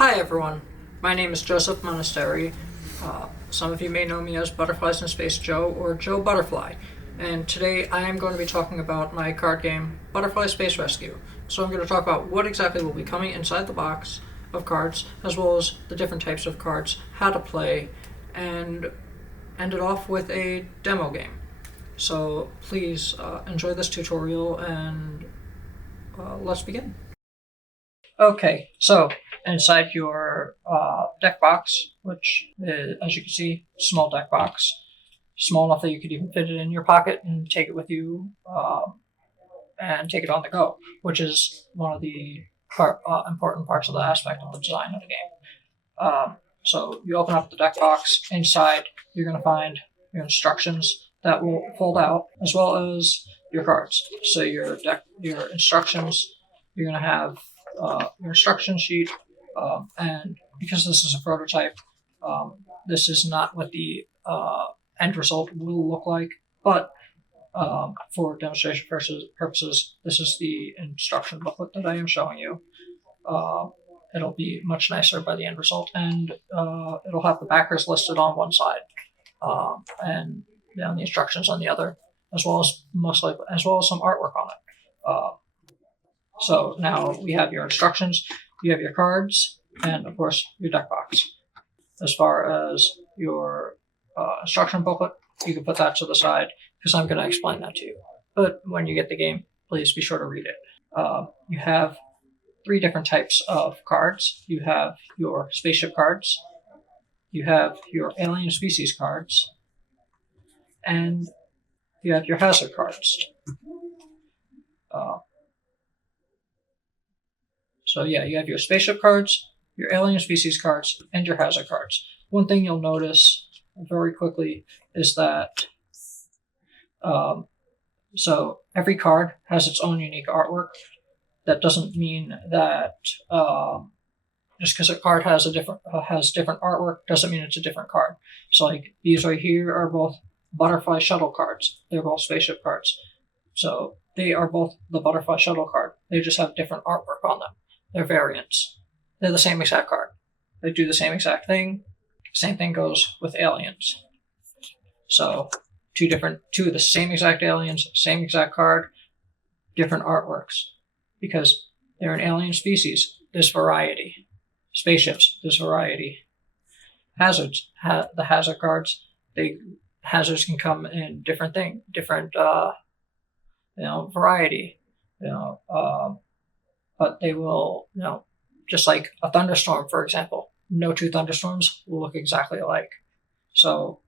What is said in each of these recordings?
Hi everyone, my name is Joseph Monasteri. Some of you may know me as Butterflies in Space Joe or Joe Butterfly, and today I am going to be talking about my card game Butterfly Space Rescue. So I'm going to talk about what exactly will be coming inside the box of cards, as well as the different types of cards, how to play, and end it off with a demo game. So please enjoy this tutorial and let's begin. Okay, so inside your deck box, which is, as you can see, small deck box, small enough that you could even fit it in your pocket and take it with you and take it on the go, which is one of the important parts of the aspect of the design of the game. So you open up the deck box. Inside, you're going to find your instructions that will fold out, as well as your cards. So your instructions, you're going to have your instruction sheet, and because this is a prototype, this is not what the end result will look like, but for demonstration purposes, this is the instruction booklet that I am showing you. It'll be much nicer by the end result, and it'll have the backers listed on one side, and the instructions on the other, as well as some artwork on it. So now we have your instructions, you have your cards, and of course your deck box. As far as your instruction booklet, you can put that to the side because I'm going to explain that to you. But when you get the game, please be sure to read it. You have three different types of cards. You have your spaceship cards, you have your alien species cards, and you have your hazard cards. So yeah, you have your spaceship cards, your alien species cards, and your hazard cards. One thing you'll notice very quickly is that so every card has its own unique artwork. That doesn't mean that just because a card has different artwork doesn't mean it's a different card. So like these right here are both butterfly shuttle cards. They're both spaceship cards. So they are both the butterfly shuttle card. They just have different artwork on them. They're variants. They're the same exact card. They do the same exact thing. Same thing goes with aliens. So two of the same exact aliens, same exact card, different artworks. Because they're an alien species, there's variety. Spaceships, there's variety. Hazards, the hazard cards, hazards can come in different variety. But they will, just like a thunderstorm, for example. No two thunderstorms will look exactly alike. So,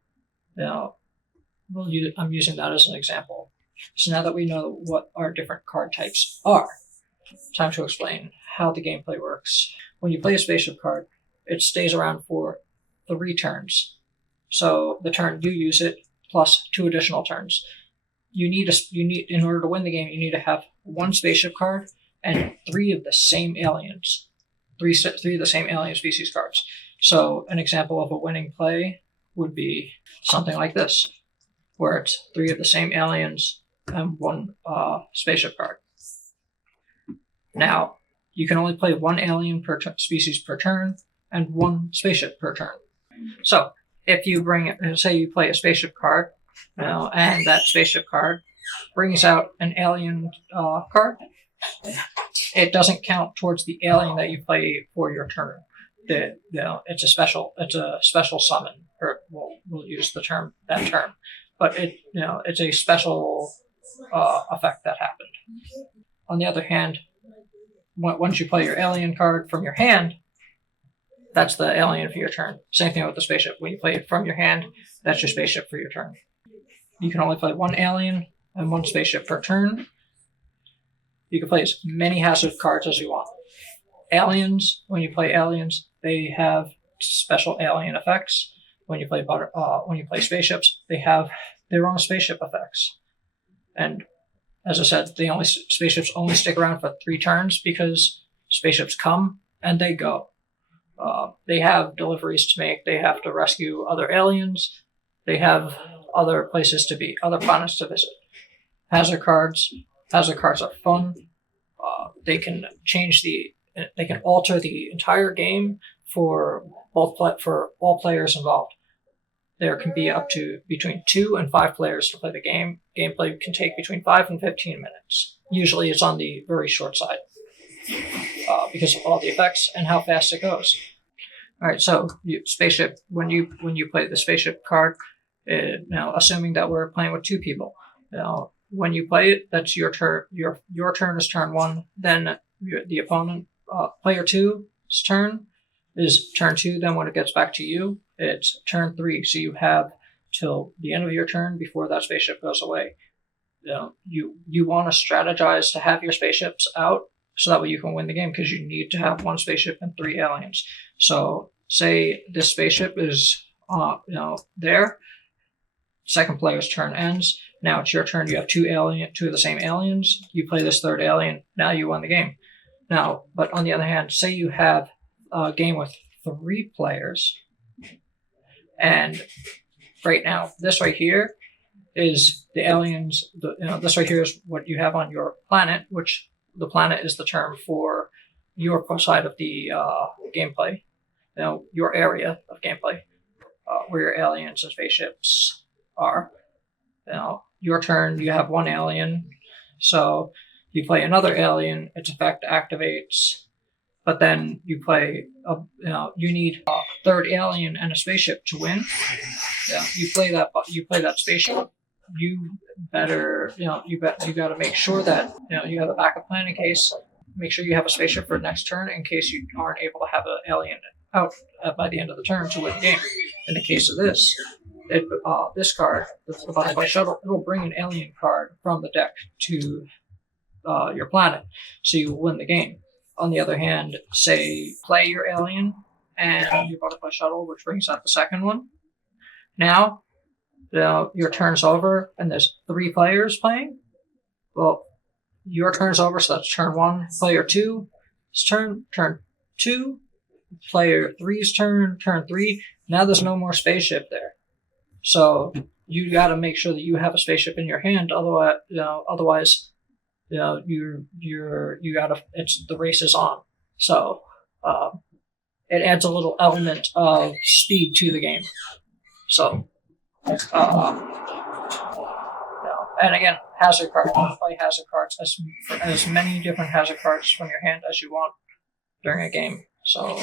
I'm using that as an example. So now that we know what our different card types are, time to explain how the gameplay works. When you play a spaceship card, it stays around for 3 turns. So the turn you use it plus 2 additional turns. In order to win the game, you need to have 1 spaceship card and 3 of the same aliens. 3 of the same alien species cards. So an example of a winning play would be something like this, where it's 3 of the same aliens and 1 spaceship card. Now, you can only play 1 alien species per turn and 1 spaceship per turn. So, if you say you play a spaceship card, and that spaceship card brings out an alien card, it doesn't count towards the alien that you play for your turn. It's a special summon, or we'll use that term, but it's a special effect that happened. On the other hand, once you play your alien card from your hand, that's the alien for your turn. Same thing with the spaceship. When you play it from your hand, that's your spaceship for your turn. You can only play 1 alien and 1 spaceship per turn. You can play as many hazard cards as you want. Aliens, when you play aliens, they have special alien effects. When you play spaceships, they have their own spaceship effects. And as I said, spaceships only stick around for 3 turns because spaceships come and they go. They have deliveries to make. They have to rescue other aliens. They have other places to be, other planets to visit. Hazard cards are fun. They can change the they can alter the entire game for for all players involved. There can be up to between 2 and 5 players to play the game. Gameplay can take between 5 and 15 minutes. Usually it's on the very short side because of all the effects and how fast it goes. All right, so spaceship. When you play the spaceship card, now assuming that we're playing with 2 people, now when you play it, that's your turn. Your turn is turn 1. Then the opponent, player 2's turn is turn 2. Then when it gets back to you, it's turn 3. So you have till the end of your turn before that spaceship goes away. You want to strategize to have your spaceships out so that way you can win the game, because you need to have 1 spaceship and 3 aliens. So say this spaceship is there. Second player's turn ends. Now it's your turn. You have 2 of the same aliens. You play this 3rd alien. Now you won the game. Now, but on the other hand, say you have a game with 3 players, and right now this right here is the aliens. This right here is what you have on your planet, which the planet is the term for your side of the gameplay. Your area of gameplay, where your aliens and spaceships are. Your turn, you have 1 alien, so you play another alien, its effect activates, but then you play, you need a 3rd alien and a spaceship to win. You play that spaceship. You better, you got to make sure that, you have a backup plan in case, make sure you have a spaceship for next turn in case you aren't able to have an alien out by the end of the turn to win the game. In the case of this, this card, the Butterfly Shuttle, it will bring an alien card from the deck to your planet, so you win the game. On the other hand, say play your alien and your Butterfly Shuttle, which brings out the second one. Now, your turn's over and there's 3 players playing. Well, your turn's over, so that's turn 1. Player 2's turn 2. Player 3's turn 3. Now there's no more spaceship there. So you got to make sure that you have a spaceship in your hand. Otherwise, the race is on. So it adds a little element of speed to the game. So, and again, hazard cards. You can play hazard cards as many different hazard cards from your hand as you want during a game. So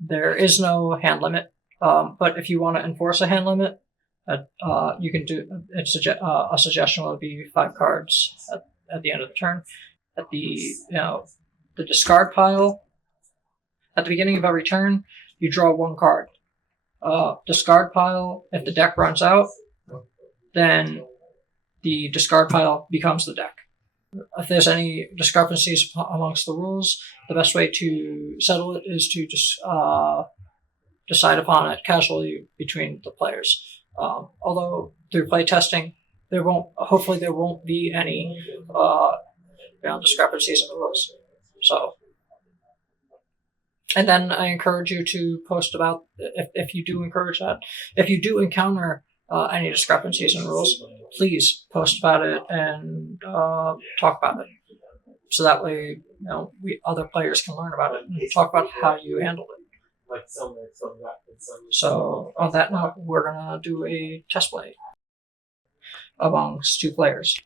there is no hand limit. But if you want to enforce a hand limit, you can do. A suggestion would be 5 cards at the end of the turn. At the discard pile, at the beginning of every turn, you draw 1 card. Discard pile. If the deck runs out, then the discard pile becomes the deck. If there's any discrepancies amongst the rules, the best way to settle it is to just decide upon it casually between the players. Although through playtesting, hopefully there won't be any discrepancies in the rules. So, and then I encourage you to post about if you do encourage that. If you do encounter any discrepancies in rules, please post about it and talk about it. So that way, other players can learn about it and talk about how you handled it. So on that note, we're gonna do a test play amongst 2 players.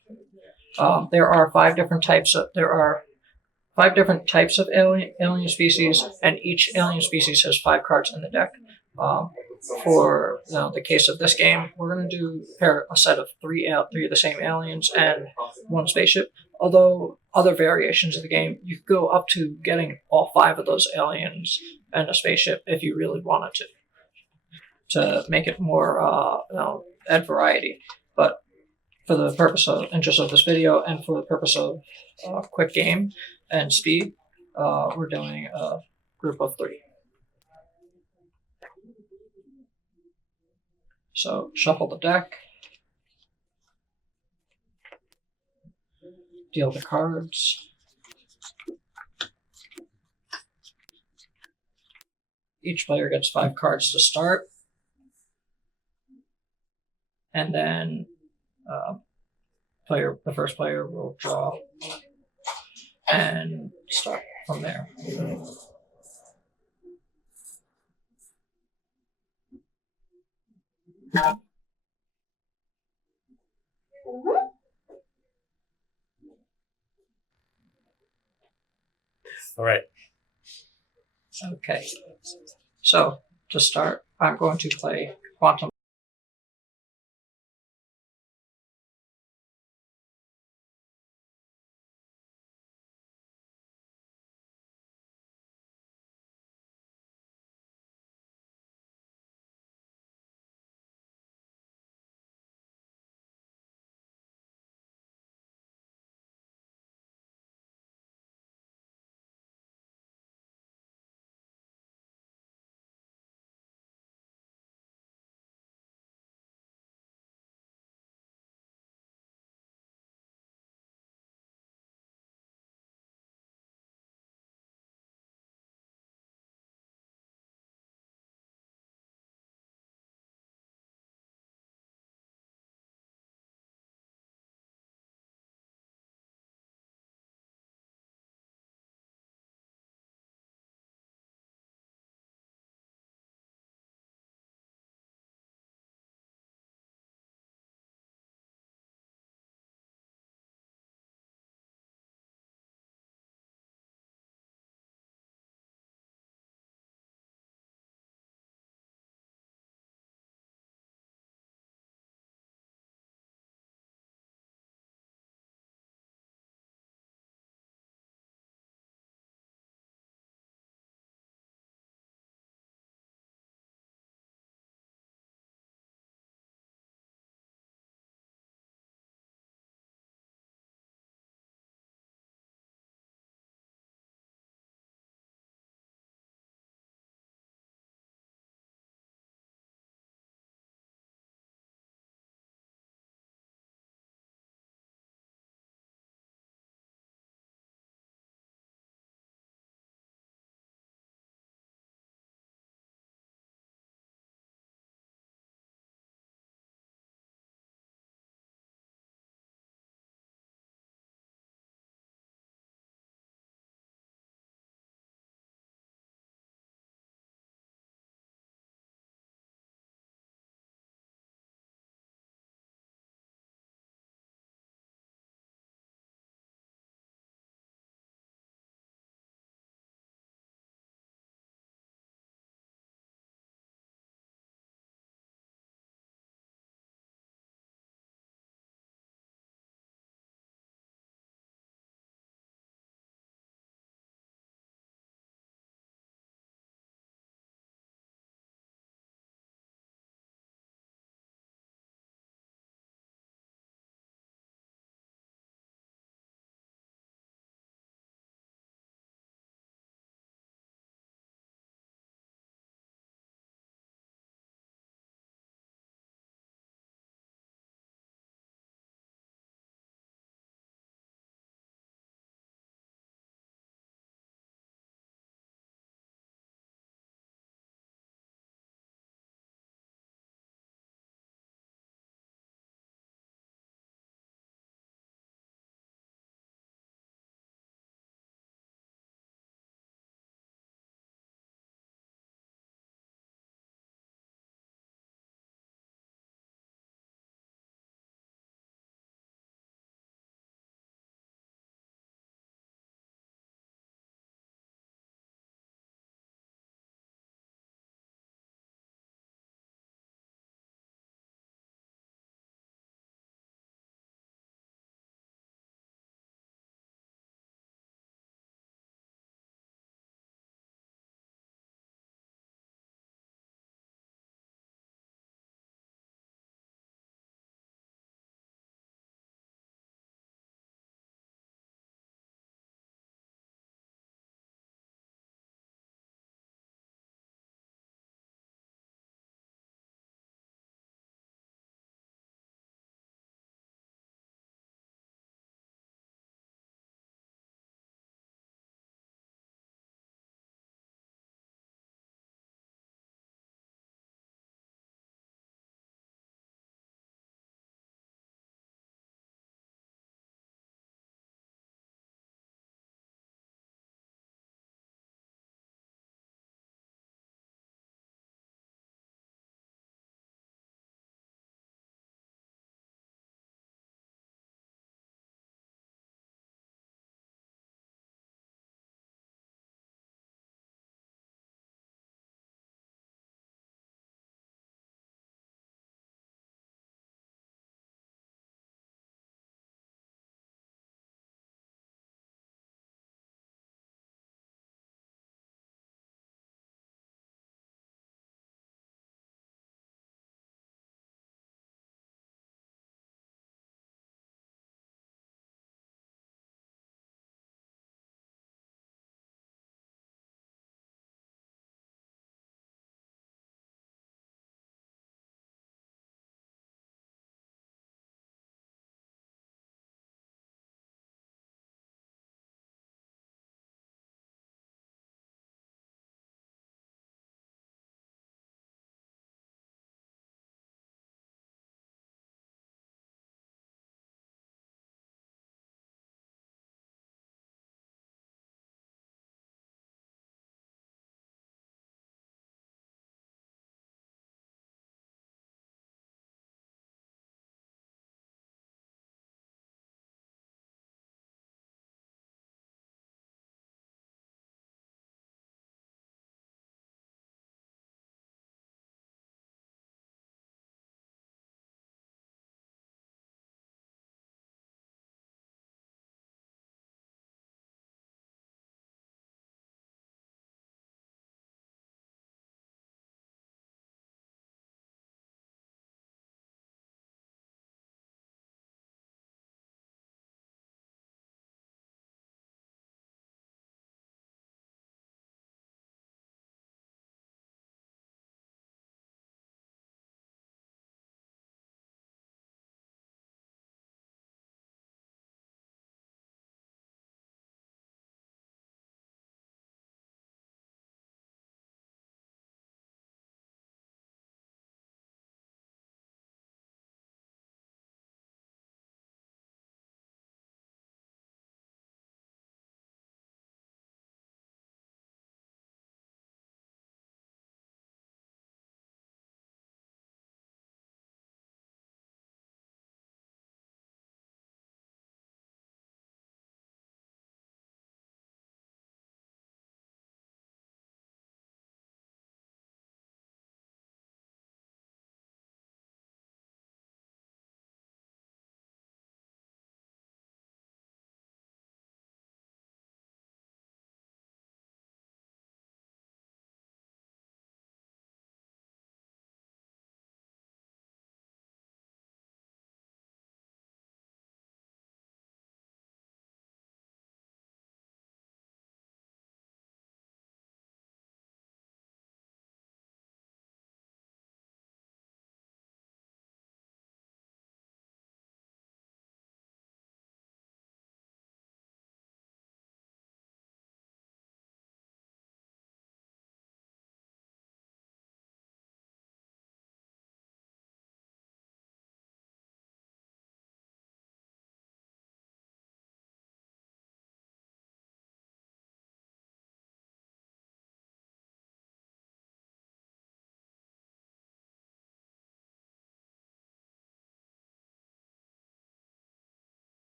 There are 5 different types of alien species, and each alien species has 5 cards in the deck. For the case of this game, we're going to pair a set of 3 of the same aliens and 1 spaceship. Although other variations of the game, you could go up to getting all 5 of those aliens and a spaceship if you really wanted to make it more add variety. But for the interest of this video and for the purpose of quick game and speed, we're doing a group of 3. So shuffle the deck, deal the cards. Each player gets 5 cards to start, and then the first player will draw and start from there. All right. Okay, so to start, I'm going to play Quantum